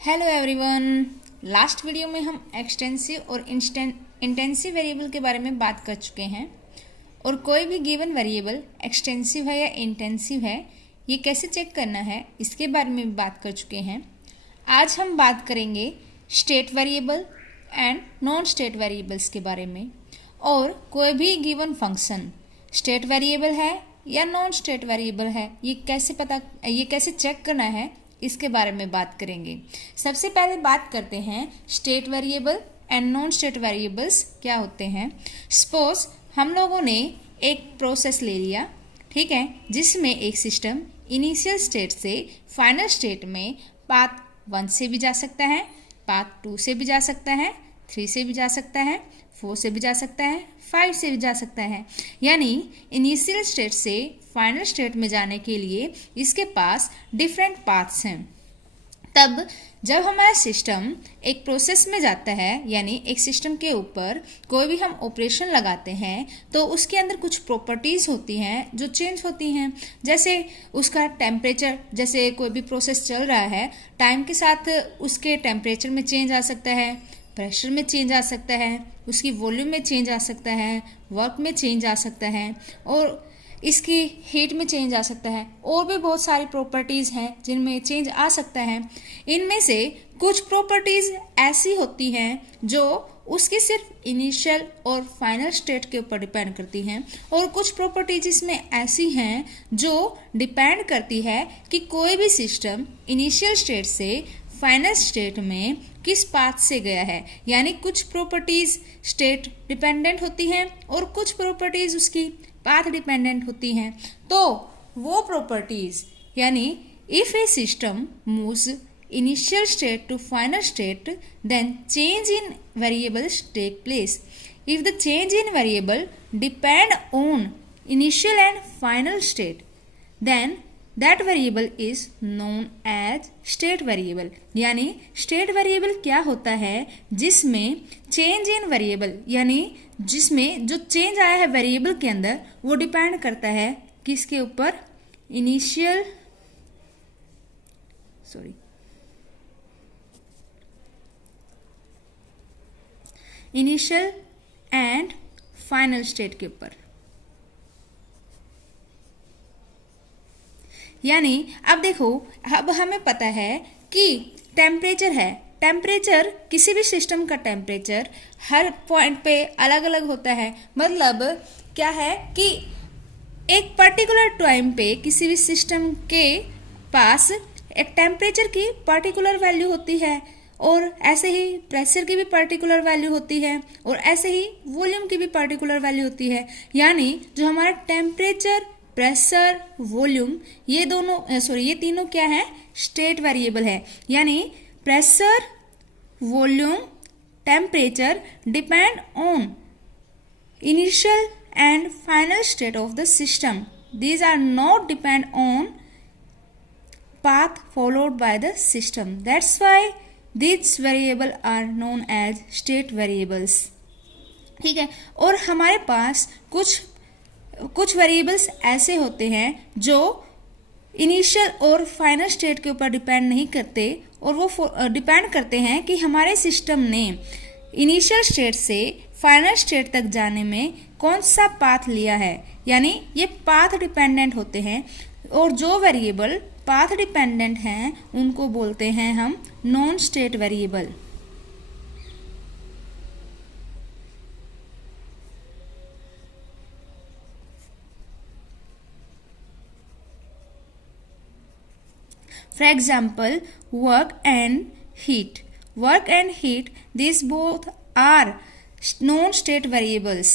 Hello everyone. Last video में हम extensive और इंटेंसिव वेरिएबल के बारे में बात कर चुके हैं और कोई भी गिवन वेरिएबल एक्सटेंसिव है या इंटेंसिव है ये कैसे चेक करना है इसके बारे में भी बात कर चुके हैं। आज हम बात करेंगे state variable and non state variables के बारे में और कोई भी गिवन फंक्शन स्टेट वेरिएबल है या नॉन स्टेट वेरिएबल है ये कैसे चेक करना है इसके बारे में बात करेंगे। सबसे पहले बात करते हैं state variable and non state variables क्या होते हैं। सपोज हम लोगों ने एक प्रोसेस ले लिया, ठीक है, जिसमें एक सिस्टम इनिशियल स्टेट से फाइनल स्टेट में पाथ 1 से भी जा सकता है, पाथ 2 से भी जा सकता है, 3 से भी जा सकता है, 4 से भी जा सकता है, 5 से भी जा सकता है। यानी इनिशियल स्टेट से फाइनल स्टेट में जाने के लिए इसके पास डिफरेंट पाथ्स हैं। तब जब हमारा सिस्टम एक प्रोसेस में जाता है यानी एक सिस्टम के ऊपर कोई भी हम ऑपरेशन लगाते हैं तो उसके अंदर कुछ प्रॉपर्टीज़ होती हैं जो चेंज होती हैं। जैसे उसका टेम्परेचर, जैसे कोई भी प्रोसेस चल रहा है टाइम के साथ उसके टेम्परेचर में चेंज आ सकता है, प्रेशर में चेंज आ सकता है, उसकी वॉल्यूम में चेंज आ सकता है, वर्क में चेंज आ सकता है और इसकी हीट में चेंज आ सकता है। और भी बहुत सारी प्रॉपर्टीज़ हैं जिनमें चेंज आ सकता है। इनमें से कुछ प्रॉपर्टीज़ ऐसी होती हैं जो उसकी सिर्फ इनिशियल और फाइनल स्टेट के ऊपर डिपेंड करती हैं और कुछ प्रॉपर्टीज इसमें ऐसी हैं जो डिपेंड करती है कि कोई भी सिस्टम इनिशियल स्टेट से फाइनल स्टेट में किस पाथ से गया है। यानी कुछ प्रॉपर्टीज स्टेट डिपेंडेंट होती हैं और कुछ प्रॉपर्टीज उसकी पाथ डिपेंडेंट होती हैं। तो वो प्रॉपर्टीज यानी if A system moves initial state to final state then change in variables take place. If the change in variable depend on initial and final state then that variable is known as state variable. यानी state variable क्या होता है जिसमें change in variable यानी जिसमें जो change आया है variable के अंदर वो डिपेंड करता है किसके ऊपर, इनिशियल एंड फाइनल स्टेट के ऊपर। यानी अब देखो, अब हमें पता है कि टेम्परेचर है, टेम्परेचर किसी भी सिस्टम का टेम्परेचर हर पॉइंट पे अलग अलग होता है। मतलब क्या है कि एक पर्टिकुलर टाइम पे किसी भी सिस्टम के पास एक टेम्परेचर की पर्टिकुलर वैल्यू होती है और ऐसे ही प्रेशर की भी पर्टिकुलर वैल्यू होती है और ऐसे ही वॉल्यूम की भी पर्टिकुलर वैल्यू होती है। यानी जो हमारा टेम्परेचर, प्रेशर, वॉल्यूम ये तीनों क्या है, स्टेट वेरिएबल है। यानी pressure, volume, temperature depend on initial and final state of the system. These are not depend on path followed by the system. That's why these variable are known as state variables. ठीक है। और हमारे पास कुछ variables ऐसे होते हैं जो initial और फाइनल स्टेट के ऊपर डिपेंड नहीं करते और वो डिपेंड करते हैं कि हमारे सिस्टम ने इनिशियल स्टेट से फाइनल स्टेट तक जाने में कौन सा पाथ लिया है। यानी ये पाथ डिपेंडेंट होते हैं और जो वेरिएबल पाथ डिपेंडेंट हैं उनको बोलते हैं हम non state variable. For example, work and heat. Work and heat, these both are non-state variables.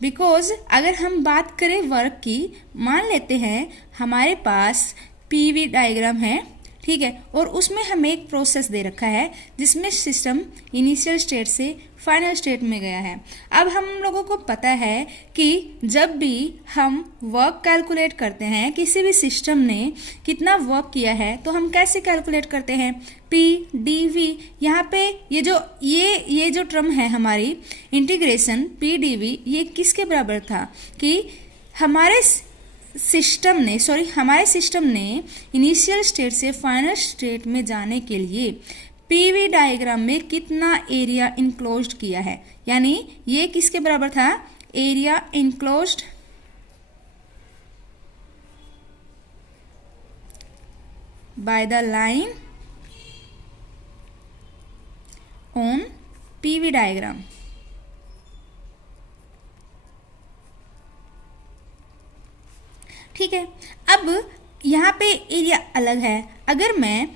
Because अगर हम बात करें वर्क की, मान लेते हैं हमारे पास पीवी डायग्राम है, ठीक है, और उसमें हमें एक प्रोसेस दे रखा है जिसमें सिस्टम इनिशियल स्टेट से फाइनल स्टेट में गया है। अब हम लोगों को पता है कि जब भी हम वर्क कैलकुलेट करते हैं, किसी भी सिस्टम ने कितना वर्क किया है तो हम कैसे कैलकुलेट करते हैं, पी डी वी। यहाँ पे ये जो टर्म है हमारी इंटीग्रेशन पी डी वी, ये किसके बराबर था कि हमारे हमारे सिस्टम ने इनिशियल स्टेट से फाइनल स्टेट में जाने के लिए पीवी डायग्राम में कितना एरिया इनक्लोज्ड किया है, यानी ये किसके बराबर था, area enclosed by the line on PV diagram. ठीक है, अब यहाँ पे एरिया अलग है। अगर मैं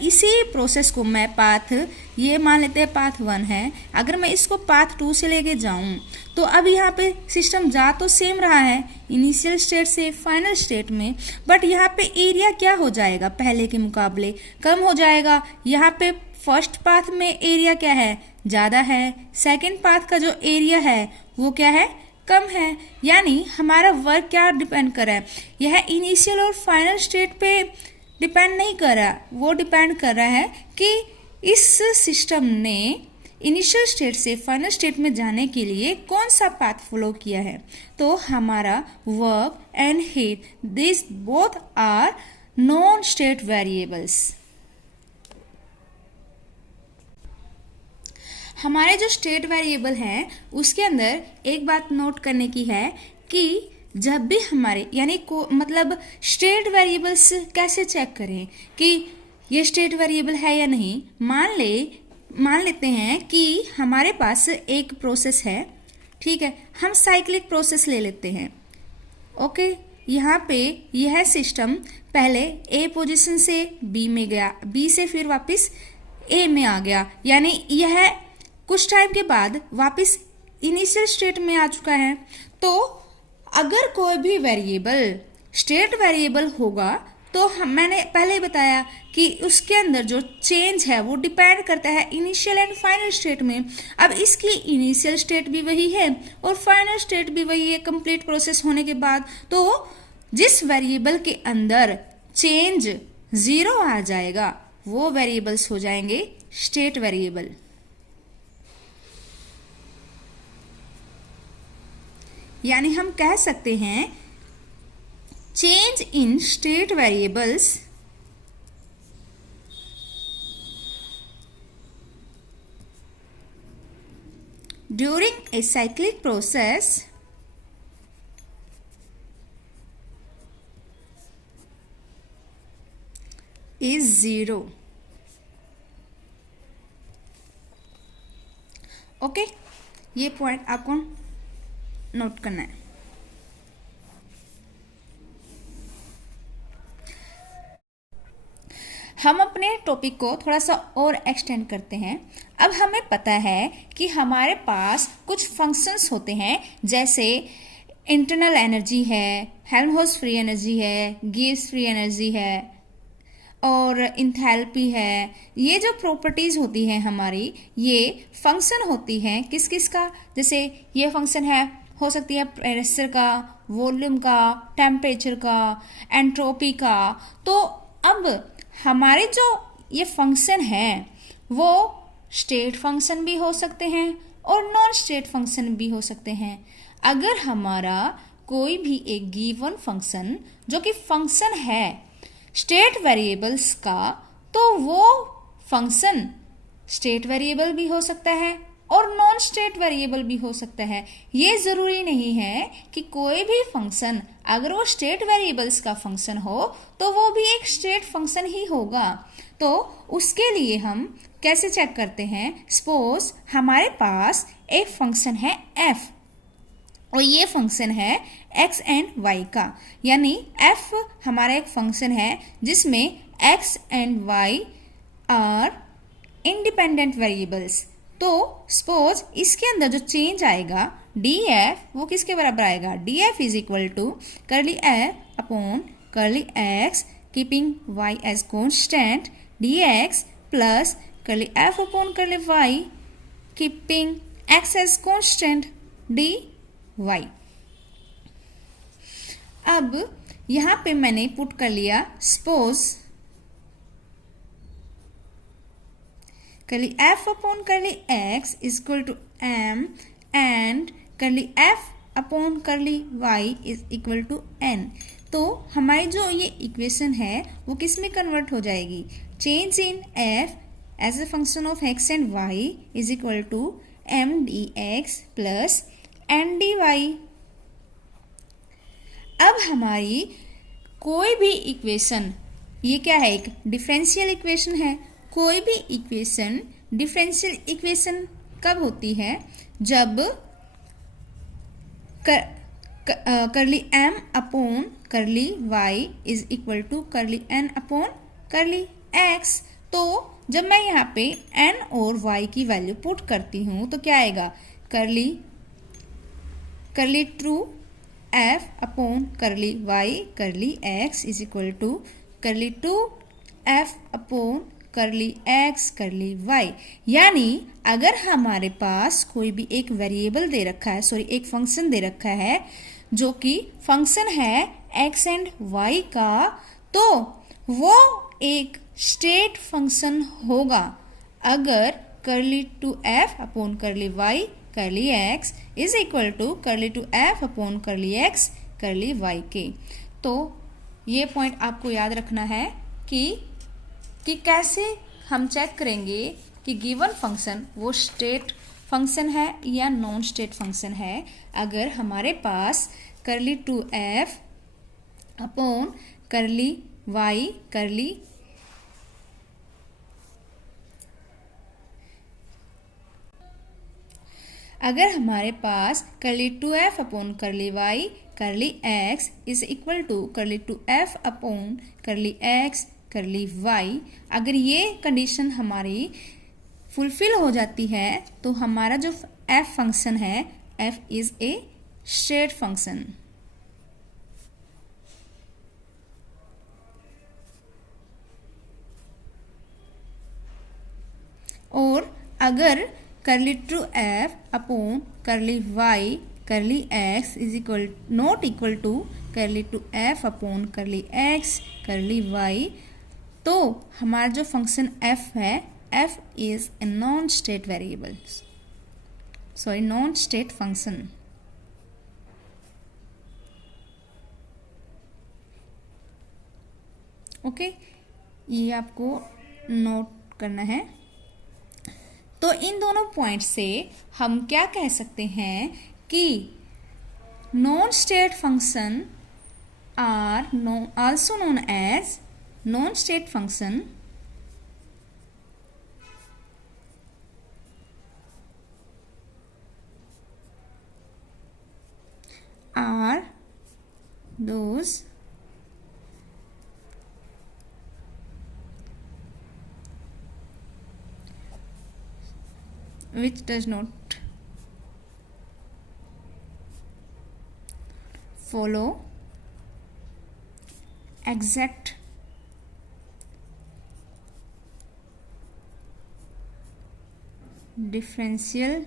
इसी प्रोसेस को मैं पाथ, ये मान लेते हैं पाथ 1 है, अगर मैं इसको पाथ 2 से लेके जाऊं तो अब यहाँ पे सिस्टम जा तो सेम रहा है इनिशियल स्टेट से फाइनल स्टेट में, बट यहाँ पे एरिया क्या हो जाएगा, पहले के मुकाबले कम हो जाएगा। यहाँ पे फर्स्ट पाथ में एरिया क्या है, ज़्यादा है, सेकेंड पाथ का जो एरिया है वो क्या है, कम है। यानी हमारा वर्क क्या डिपेंड कर रहा है, यह इनिशियल और फाइनल स्टेट पे डिपेंड नहीं कर रहा, वो डिपेंड कर रहा है कि इस सिस्टम ने इनिशियल स्टेट से फाइनल स्टेट में जाने के लिए कौन सा पाथ फॉलो किया है। तो हमारा work and heat, this both are non state variables. हमारे जो स्टेट वेरिएबल हैं उसके अंदर एक बात नोट करने की है कि जब भी हमारे यानी मतलब स्टेट वेरिएबल्स कैसे चेक करें कि ये स्टेट वेरिएबल है या नहीं। मान लेते हैं कि हमारे पास एक प्रोसेस है, ठीक है, हम साइक्लिक प्रोसेस ले लेते हैं। ओके, यहाँ पे यह सिस्टम पहले ए पोजीशन से बी में गया, बी से फिर वापस ए में आ गया, यानी यह कुछ टाइम के बाद वापस इनिशियल स्टेट में आ चुका है। तो अगर कोई भी वेरिएबल स्टेट वेरिएबल होगा तो मैंने पहले ही बताया कि उसके अंदर जो चेंज है वो डिपेंड करता है इनिशियल एंड फाइनल स्टेट में। अब इसकी इनिशियल स्टेट भी वही है और फाइनल स्टेट भी वही है कंप्लीट प्रोसेस होने के बाद। तो जिस वेरिएबल के अंदर चेंज 0 आ जाएगा वो वेरिएबल्स हो जाएंगे स्टेट वेरिएबल। यानी हम कह सकते हैं change in state variables during a cyclic process is 0। Okay, ये पॉइंट आपको नोट करना है। हम अपने टॉपिक को थोड़ा सा और एक्सटेंड करते हैं। अब हमें पता है कि हमारे पास कुछ फंक्शंस होते हैं, जैसे इंटरनल एनर्जी है, हेल्महोल्ट्ज़ फ्री एनर्जी है, गिब्स फ्री एनर्जी है और इंथैल्पी है। ये जो प्रॉपर्टीज होती हैं हमारी, ये फंक्शन होती हैं किस किस का, जैसे ये फंक्शन है, हो सकती है प्रेशर का, वॉल्यूम का, टेम्परेचर का, एंट्रोपी का। तो अब हमारे जो ये फंक्शन है वो स्टेट फंक्शन भी हो सकते हैं और नॉन स्टेट फंक्शन भी हो सकते हैं। अगर हमारा कोई भी एक गिवन फंक्शन जो कि फंक्शन है स्टेट वेरिएबल्स का, तो वो फंक्शन स्टेट वेरिएबल भी हो सकता है और नॉन स्टेट वेरिएबल भी हो सकता है। ये ज़रूरी नहीं है कि कोई भी फंक्शन अगर वो स्टेट वेरिएबल्स का फंक्शन हो तो वो भी एक स्टेट फंक्शन ही होगा। तो उसके लिए हम कैसे चेक करते हैं, सपोज हमारे पास एक फंक्शन है f और ये फंक्शन है x एंड y का, यानी f हमारा एक फंक्शन है जिसमें x and y are independent variables. तो सपोज इसके अंदर जो चेंज आएगा df वो किसके बराबर आएगा, df is equal to curly f upon curly x keeping y as constant dx plus curly f upon curly y keeping x as constant dy। अब यहां पे मैंने पुट कर लिया suppose curly f upon curly x is equal to m and curly f upon curly y is equal to n। तो हमारी जो ये इक्वेशन है वो किस में कन्वर्ट हो जाएगी, change in f as a function of x and y is equal to m dx plus n dy। अब हमारी कोई भी इक्वेशन, ये क्या है, एक डिफरेंशियल इक्वेशन है। कोई भी इक्वेशन डिफरेंशियल इक्वेशन कब होती है, जब करली m upon curly y is equal to करली n अपॉन करली x। तो जब मैं यहाँ पे n और y की वैल्यू पुट करती हूँ तो क्या आएगा, करली true f upon curly y curly x is equal to curly two f upon curly x curly y। यानी अगर हमारे पास कोई भी एक वेरिएबल दे रखा है, सॉरी एक फंक्शन दे रखा है जो कि फंक्शन है x एंड y का, तो वो एक स्टेट फंक्शन होगा अगर curly two f upon curly y curly x is equal to curly two f upon curly x curly y के। तो ये पॉइंट आपको याद रखना है कि कैसे हम चेक करेंगे कि गिवन फंक्शन वो स्टेट फंक्शन है या नॉन स्टेट फंक्शन है, अगर हमारे पास करली two f upon curly y करली अगर हमारे पास करली two f upon curly y curly x is equal to curly two f upon curly x curly y, अगर ये कंडीशन हमारी फुलफिल हो जाती है तो हमारा जो f फंक्शन है f is a state function. और अगर curly two f upon curly y curly x is equal not equal to curly two f upon curly x curly y, तो हमारा जो फंक्शन f है f is a non state variable, sorry non state function. Okay, ये आपको note करना है। तो इन दोनों पॉइंट से हम क्या कह सकते हैं कि non state function are also known as non state function are those which does not follow exact differential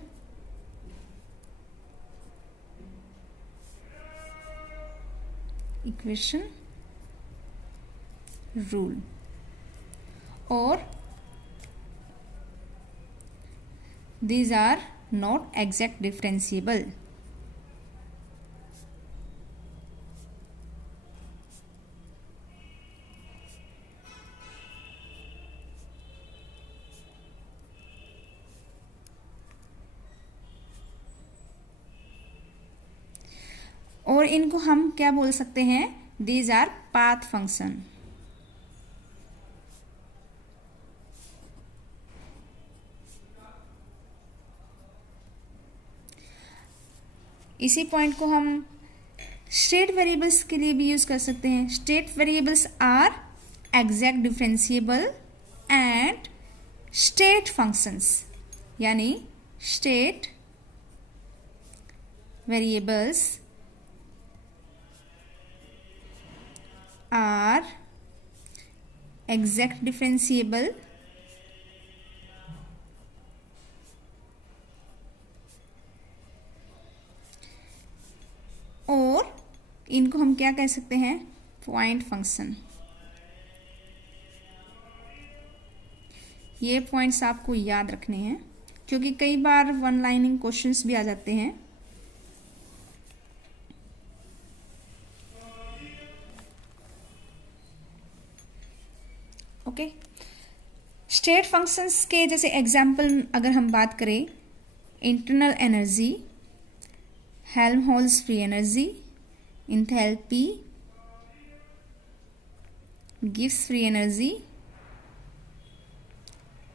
equation rule, or these are not exact differentiable। और इनको हम क्या बोल सकते हैं, दीज आर पाथ फंक्शन। इसी पॉइंट को हम स्टेट वेरिएबल्स के लिए भी यूज कर सकते हैं। State variables are exact differentiable and state functions, यानी state variables are exact differentiable और इनको हम क्या कह सकते हैं, पॉइंट फंक्शन। ये पॉइंट्स आपको याद रखने हैं क्योंकि कई बार वन लाइनिंग क्वेश्चंस भी आ जाते हैं। ओके। स्टेट फंक्शंस के जैसे एग्जाम्पल अगर हम बात करें, internal energy, Helmholtz free energy, enthalpy, Gibbs free energy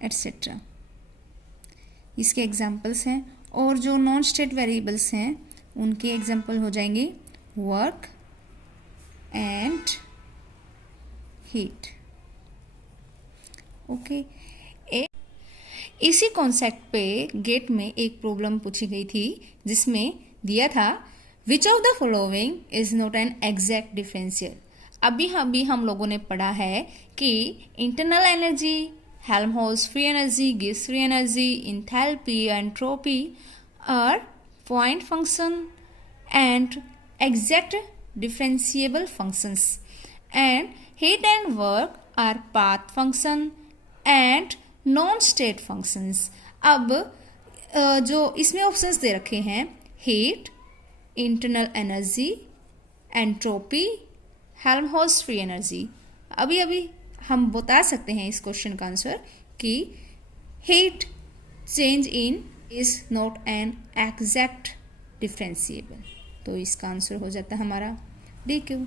etcetera, इसके एग्जाम्पल्स हैं। और जो नॉन स्टेट वेरिएबल्स हैं उनके एग्जाम्पल हो जाएंगे वर्क एंड हीट। ओके। इसी कॉन्सेप्ट पे गेट में एक प्रॉब्लम पूछी गई थी जिसमें दिया था which of the following is not an exact differential. अभी हम लोगों ने पढ़ा है कि internal energy, Helmholtz free energy, Gibbs free energy, enthalpy, entropy are point function and exact differentiable functions, and heat and work are path function and non-state functions। अब जो इसमें ऑप्शंस दे रखे हैं heat, internal energy, entropy, Helmholtz free energy. अभी हम बता सकते हैं इस क्वेश्चन का आंसर कि heat change in is not an exact differentiable. तो इसका आंसर हो जाता है हमारा डी क्यू।